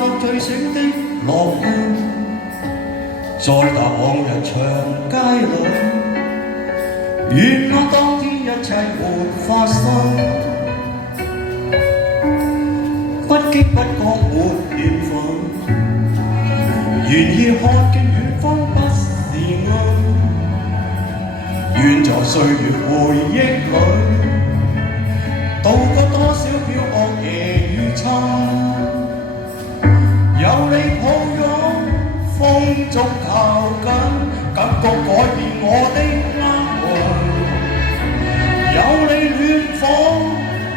作醉醒的樂園，再踏往日長街裏，願那當天一切沒發生，不經不覺沒緣分，願意看見遠方不是愛，願在歲月回憶裏渡過多少飄泊夜與秋，有你抱擁，風中靠緊，感覺改變我的厄運，有你暖風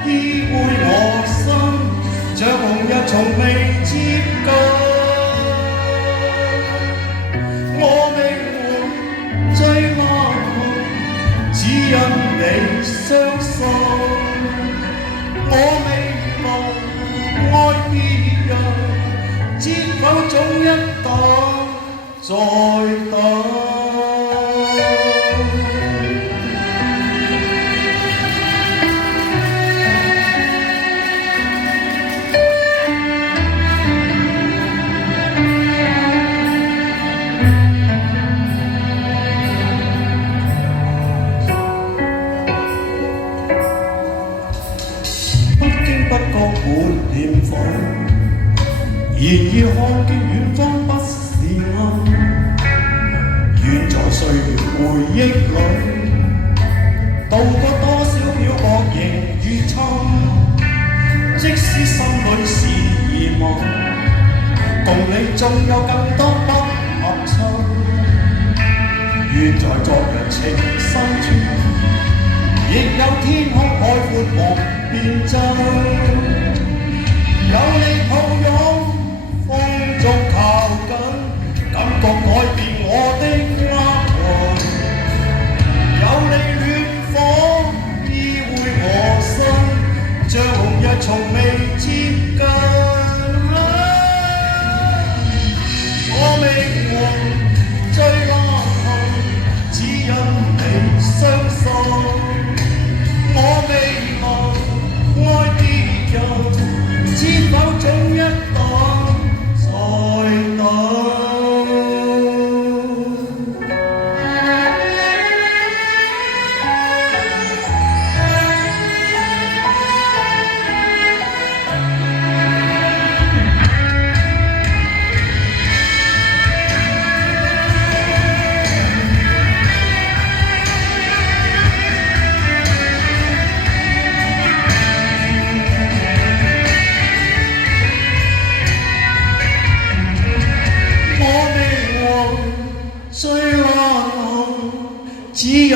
依偎我身，像紅日從未接近。我命運最難行，只因你相信。我未能愛別人，知否總一等再等。不覺滿臉火，然而看見遠方不是愛，願在歲月回憶裏渡過多少飄泊夜與秋，即使心裏是疑問，共你縱有更多不合襯，願在昨日情深處，亦有天空海闊無邊際，有你抱擁，風中靠緊，感覺改變我的厄運，有你暖風依偎我身，像紅日從未接近。我命運最難行，只因你相信。我未能愛別人，知否總一等再等。最難行，只因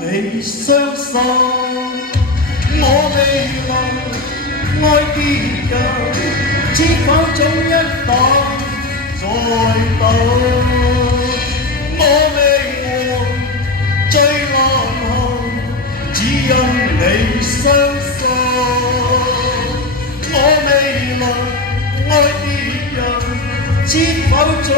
你相信。我未能愛別人，知否總一等再等。我命運最難行，只因你相信。我未能愛別人，知否總